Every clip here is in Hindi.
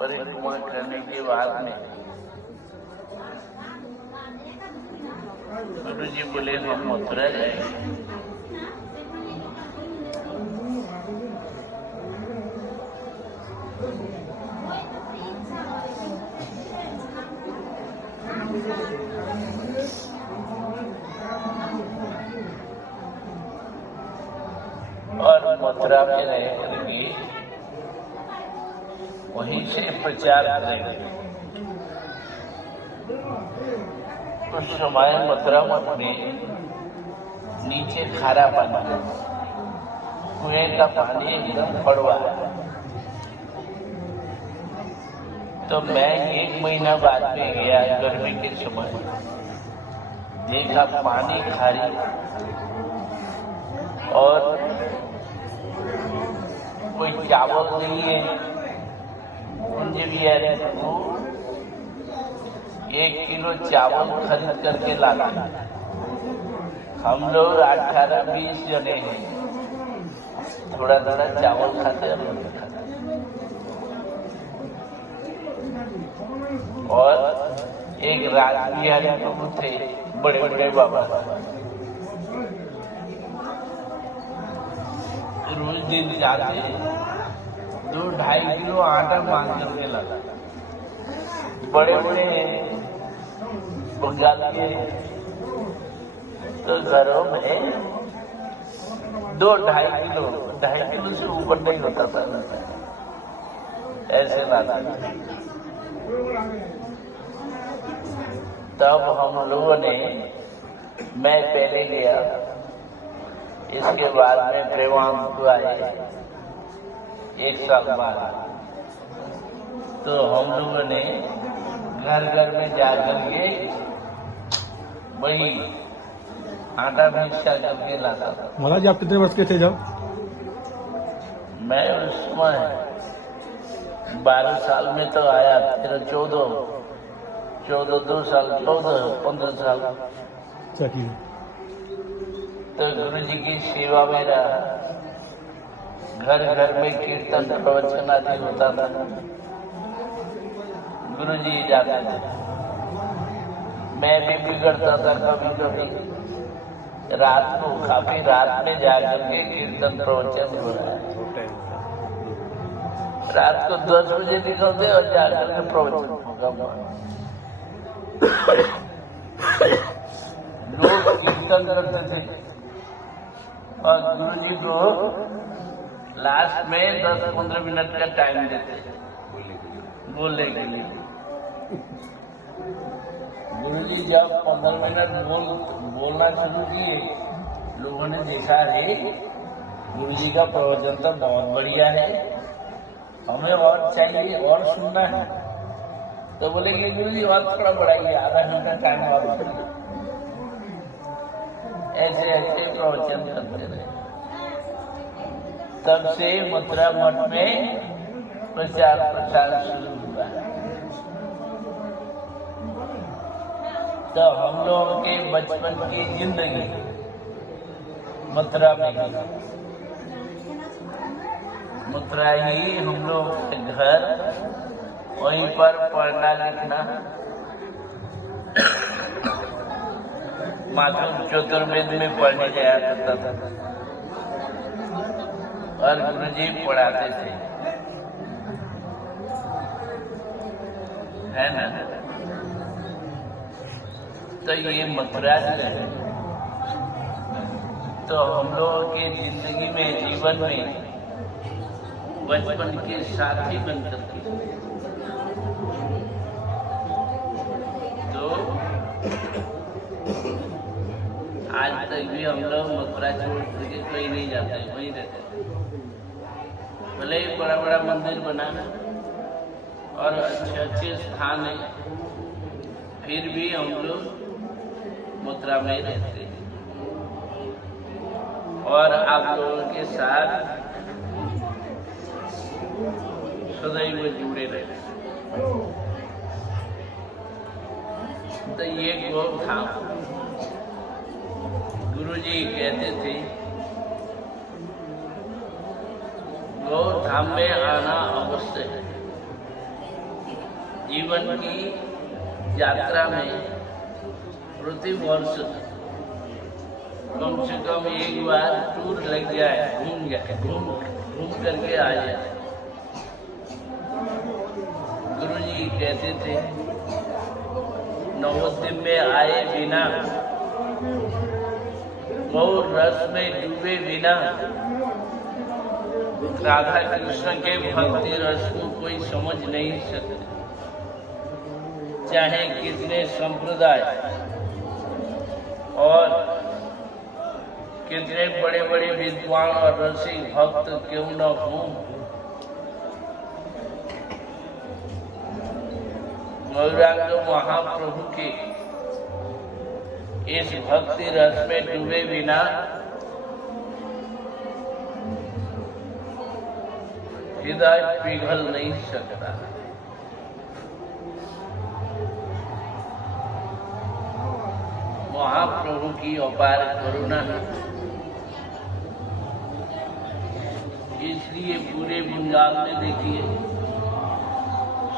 परिक्रमा करने के बाद में गुरु जी बोले हम मथुरा जाएंगे। और मथुरा में रह करके वहीं से प्रचार करेंगे। उस समय मथुरा मठ में नीचे खारा पानी, कुएं का पानी एकदम कड़वा है। तो मैं 1 महीना बाद में गया गर्मी के समय, देखा पानी खारी और कोई चावल नहीं है। मुझे भी वो 1 किलो चावल खरीद करके लाना। हम लोग 18-20 जने हैं, थोड़ा थोड़ा चावल खाते हैं और एक राज बिहारी प्रभु थे, बड़े बड़े बाबा, रोज दिन जाते 2-2.5 किलो आटा मांग करके लाता। बड़े बड़े बंगाल के तो घरों में 2-2.5 किलो, 2.5 किलो से ऊपर नहीं होता था, ऐसे लाता। तब हम लोगों ने, मैं पहले गया, इसके बाद में प्रेमानंद आए 1 साल बाद। तो हम लोगों ने घर घर में जाकर के वही आटा मिक्सा करके लाता था। महाराज आप कितने वर्ष के थे जब? मैं उस समय 12 साल में तो आया, फिर 14, 2 साल, 14-15 साल। तो गुरु जी की सेवा में रहा। घर घर में कीर्तन प्रवचन आदि होता था, गुरु जी जाते थे। मैं भी बिगड़ता था कभी कभी, रात को काफी रात में जाकर के कीर्तन प्रवचन हो रहा है। रात को 10 बजे निकलते और जाकर के प्रवचन होगा। लोग कीर्तन करते थे और गुरु जी को लास्ट में 10-15 मिनट का टाइम देते बोलने के लिए। गुरु जी जब 15 मिनट बोलना शुरू किए, लोगों ने देखा रे गुरु जी का प्रवचन तो बहुत बढ़िया है, हमें और चाहिए और सुनना है। तो बोले कि गुरु जी और थोड़ा बढ़ाइए, आधा घंटा टाइम और। ऐसे ऐसे प्रवचन करते रहे। तब से मथुरा मठ में प्रचार प्रसार शुरू हुआ। तो हम लोगों के बचपन की जिंदगी मथुरा में गई। मथुरा ही हम लोग के घर, वहीं पर पढ़ना लिखना, माधव चतुर्वेद में पढ़ने जाया करता था और गुरु जी पढ़ाते थे, है ना। तो ये मथुरा है। तो हम लोगों के जिंदगी में, जीवन में बचपन के साथी बनकर के, तो आज तक भी हम लोग मथुरा छोड़ करके कोई नहीं जाते, वहीं रहते। भले ही बड़ा बड़ा मंदिर बनाना और अच्छे अच्छे स्थान है, फिर भी हम लोग मथुरा में रहते हैं और आप लोगों के साथ सदैव जुड़े रहते। तो ये गोधाम, गुरु जी कहते थे गोधाम में आना अवश्य है। जीवन की यात्रा में प्रति वर्ष कम से कम एक बार टूर लग जाए, घूम करके आ जाए। गुरुजी कहते थे, नवोद्यम में आए बिना, गौर रस में डूबे बिना राधा कृष्ण के भक्ति रस को कोई समझ नहीं सकता। चाहे कितने संप्रदाय और कितने बड़े बड़े विद्वान और रसिक भक्त क्यों न हों, गौरांग महाप्रभु के इस भक्ति रस में डूबे बिना हृदय पिघल नहीं सकता। महाप्रभु की अपार करुणा, इसलिए पूरे बंगाल में देखिए,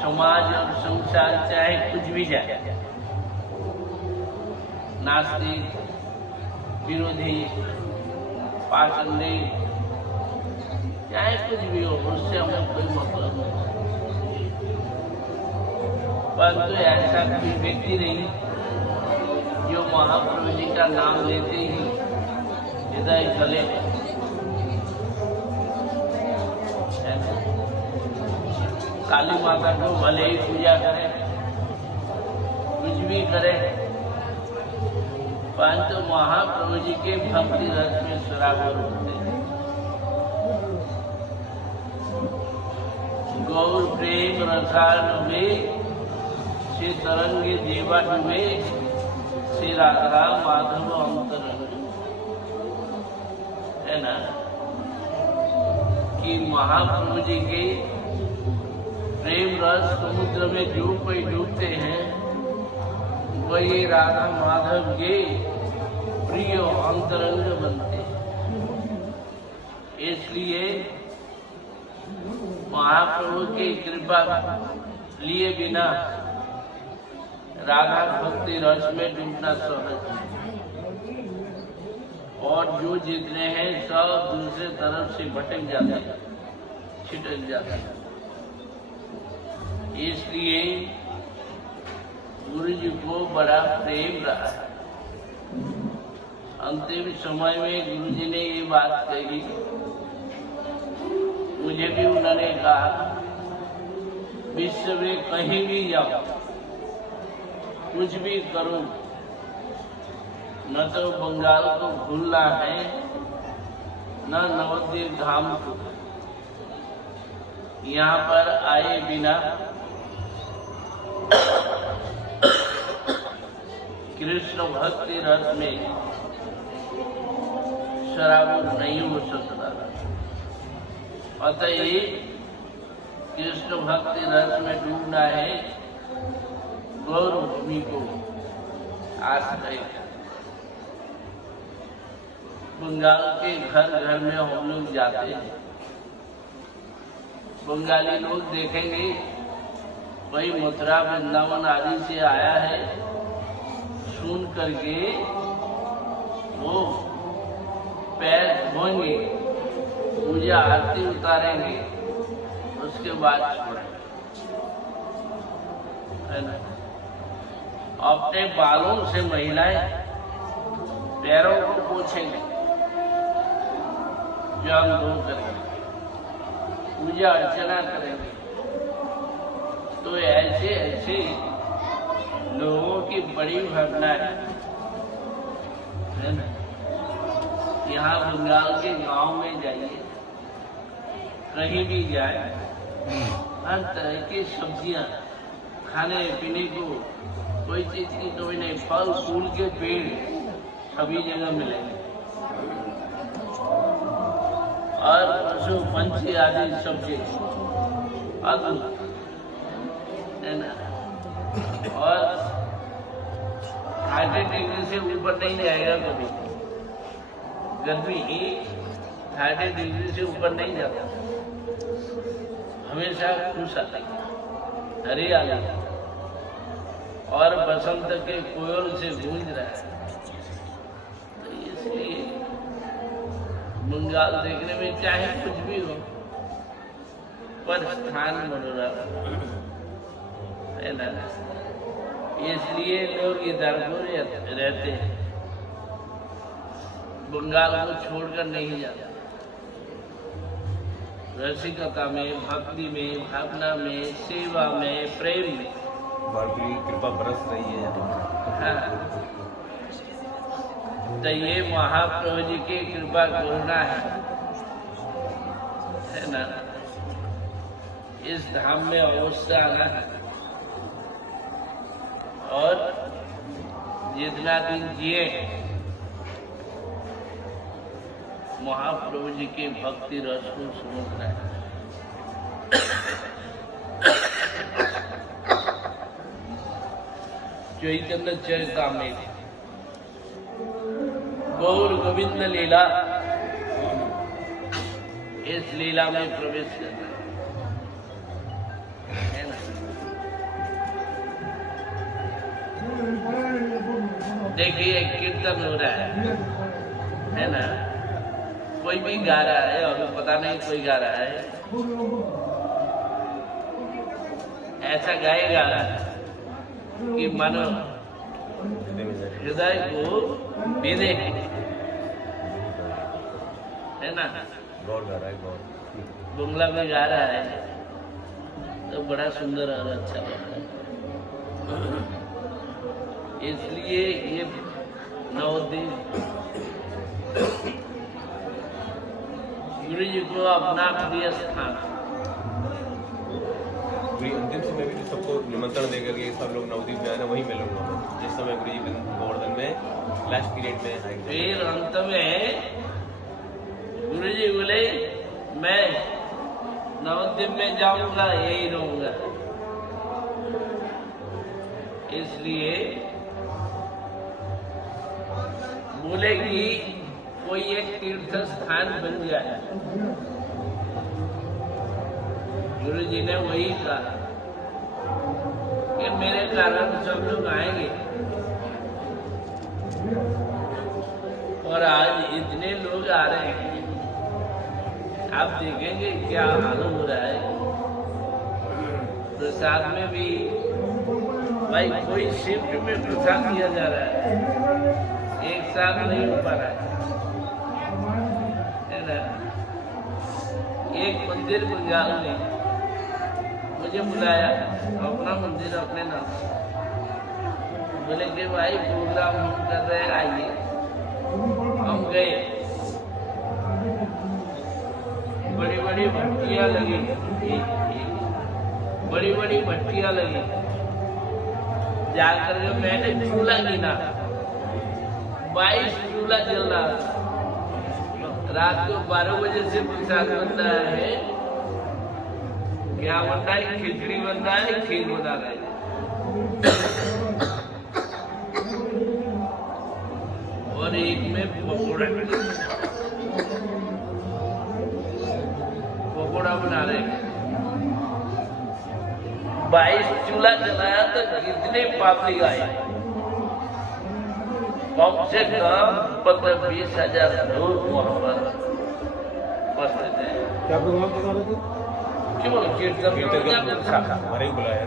समाज और संसार चाहे कुछ भी जाए, नास्तिक, विरोधी, पाखंडी, चाहे कुछ भी हो, उससे हमें कोई मतलब नहीं। परंतु ऐसा कोई व्यक्ति नहीं जो महाप्रभु जी का नाम लेते ही हृदय गले। काली माता को भले ही पूजा करे, कुछ भी करे, परंतु महाप्रभु जी के भक्ति रस में सराबोर होते हैं। गौर प्रेम रसायन से तरंगे देवा डूबे, श्री राधा माधव अंतरंग, है ना, कि महाप्रभु जी के प्रेम रस समुद्र में जो कोई डूबते हैं वही राधा माधव के प्रिय अंतरंग बनते हैं। इसलिए महाप्रभु की कृपा लिए बिना राधा भक्ति रस में डूबना सहज है, और जो जितने हैं सब दूसरे तरफ से भटक जाते हैं, छिटक जाते हैं। इसलिए गुरु जी को बड़ा प्रेम रहा है। अंतिम समय में गुरु जी ने ये बात कही, मुझे भी उन्होंने कहा, विश्व में कहीं भी जाओ, कुछ भी करूं, न तो बंगाल को भूलना है, न नवद्वीप धाम को। यहाँ पर आए बिना कृष्ण भक्ति रस में शराबुर नहीं हो सकता। अतः कृष्ण भक्ति रस में डूबना है, गौर भूमि को आश्रय। बंगाल के घर घर में हम लोग जाते हैं, बंगाली लोग देखेंगे वही मथुरा वृंदावन आदि से आया है, सुन करके वो पैर धोएंगे, पूजा आरती उतारेंगे, उसके बाद छोड़ेंगे, है ना। अपने बालों से महिलाएं पैरों को पोछेंगे, जल धो करेंगे, पूजा अर्चना करेंगे। तो ऐसे ऐसे लोगों की बड़ी भावना है ना। यहाँ बंगाल के गांव में जाइए, कहीं भी जाए, हर तरह की सब्जियां, खाने पीने को कोई चीज की कमी नहीं, फल फूल के पेड़ सभी जगह मिलेंगे, और पशु पंछी आदि सब चीज अद्भुत है ना। और 30 डिग्री से ऊपर नहीं जाएगा कभी, गर्मी ही 30 डिग्री से ऊपर नहीं जाता, हमेशा खुश आती है। हरियाली और बसंत के कोयल से गूंज रहा है। तो इसलिए बंगाल देखने में चाहे कुछ भी हो, पर स्थान मनोरम है ना, इसलिए लोग इधर को रहते हैं, बंगाल को छोड़कर नहीं जाते। रसिकता में, भक्ति में, भावना में, सेवा में, प्रेम में की कृपा बरस रही है। हाँ, तो ये महाप्रभु जी की कृपा करुणा है ना। इस धाम में अवश्य आना है और जितना दिन जिए महाप्रभु जी की भक्ति रस को सुनना है। चैतन्य चरितामृत गौर गोविंद लीला, इस लीला में प्रवेश करना है ना। देखिए कीर्तन हो रहा है ना, कोई भी गा रहा है और पता नहीं कोई गा रहा है, ऐसा गाएगा कि मानो हृदय को बेदे, है ना। गौर गा रहा है, गौर बंगला में गा रहा है तो बड़ा सुंदर और अच्छा लगता है। इसलिए ये 9 दिन गुरु जी को अपना प्रिय स्थान, अंतिम समय भी सबको निमंत्रण देकर के सब लोग नवदीप में आना, वहीं मिलूंगा जिस समय गुरु जी गोवर्धन में लास्ट पीरियड में आएंगे। फिर अंत में गुरु जी बोले मैं नवद्वीप में जाऊंगा, यही रहूंगा। इसलिए बोले कि कोई एक तीर्थ स्थान बन जाए। गुरु जी ने वही कहा कि मेरे कारण सब लोग आएंगे, और आज इतने लोग आ रहे हैं, आप देखेंगे क्या हाल हो रहा है। प्रसाद में भी भाई कोई शिफ्ट में प्रसाद दिया जा रहा है, एक साथ नहीं हो पा रहा है ना। एक मंदिर बंगाल ने मुझे बुलाया, अपना मंदिर अपने नाम, बोले कि भाई प्रोग्राम हम कर रहे हैं, आइए। हम गए, बड़ी बड़ी भट्टियां लगी, बड़ी बड़ी भट्टियां लगी। जाकर के मैंने चूल्हा गिना, 22 चूल्हा जल रहा था। रात को 12 बजे से प्रसाद बन रहा है। क्या बन रहा है? खिचड़ी बन रहा है, खीर बना रहा है। और एक में पकौड़ा बना रहे हैं। 22 चूल्हा जलाया तो कितने पापड़ी आए, कम से कम 15-20 हजार लोग वहां पर उपस्थित हैं। क्या प्रोग्राम बता रहे थे? क्यों कीर्तन हमारे ही बुलाया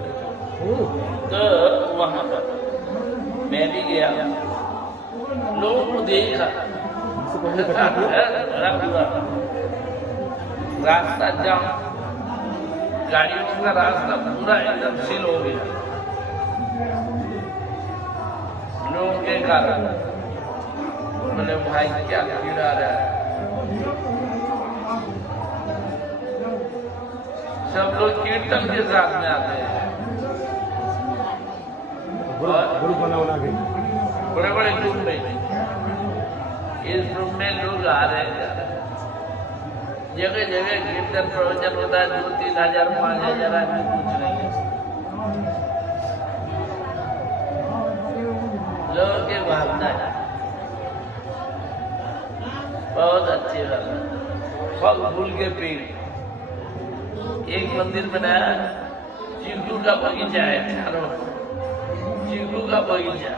तो वहां पर मैं भी गया, लोगों को देखा, रास्ता जाम, गाड़ियों का रास्ता पूरा एकदम सील हो गया लोगों के कारण। बोले भाई क्या भीड़ आ रहा है। सब लोग कीर्तन के साथ में आते हैं, ग्रुप बना के बड़े बड़े ग्रुप में। इस ग्रुप में लोग आ रहे हैं, जगह जगह कीर्तन प्रवचन होता है, 2-3 हजार 5 हजार आदमी कुछ नहीं है। लोगों की भावना है बहुत अच्छी भावना। फल फूल के पेड़, एक मंदिर बनाया चीकू का बगीचा है चारों, चीकू का बगीचा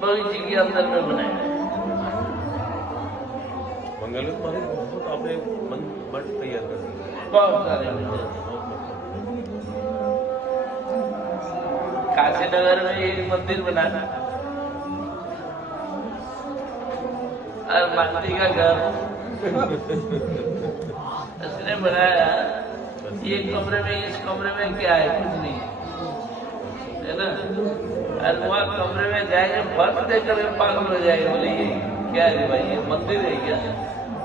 बगीचे के अंदर में बनाया है। मंगल तो आपने मठ तैयार कर दिया, बहुत सारे मंदिर। काशी नगर में एक मंदिर बना और मालती का घर उसने बनाया। ये कमरे में, इस कमरे में क्या है, कुछ नहीं है ना। और वहाँ कमरे में जाएंगे, फर्श देख कर पागल हो जाएगा, बोले ये क्या है भाई, ये मंदिर है क्या।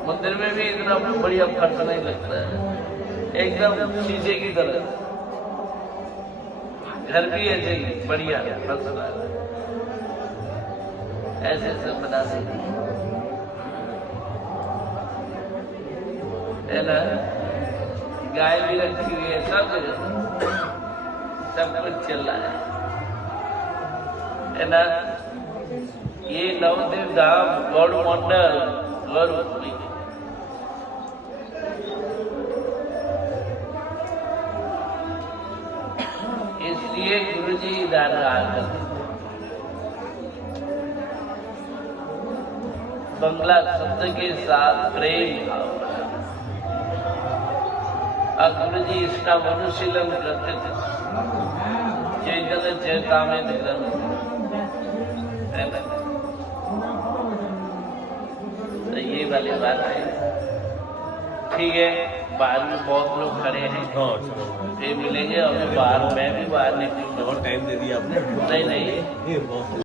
मंदिर में भी इतना बढ़िया फर्श नहीं लगता है, एकदम शीशे की तरह। घर भी ऐसे ही बढ़िया फर्श ऐसे ऐसे बना देंगे, है ना। गाय भी रखी हुई है, सब कुछ चल रहा है ना। ये नवदेव धाम गौड़ मंडल गौरवपुरी, इसलिए गुरु जी इधर आकर बंगला शब्द के साथ प्रेम भाव, और गुरु जी इसका अनुशीलन करते थे। चैतन्य चैतामृत ग्रंथ है ना, तो ये वाली बात है। ठीक है, बाहर में बहुत लोग खड़े हैं, हाँ चलो फिर मिलेंगे। अभी बाहर, मैं भी बाहर निकलूंगा। और टाइम दे दिया आपने। नहीं नहीं, ये बहुत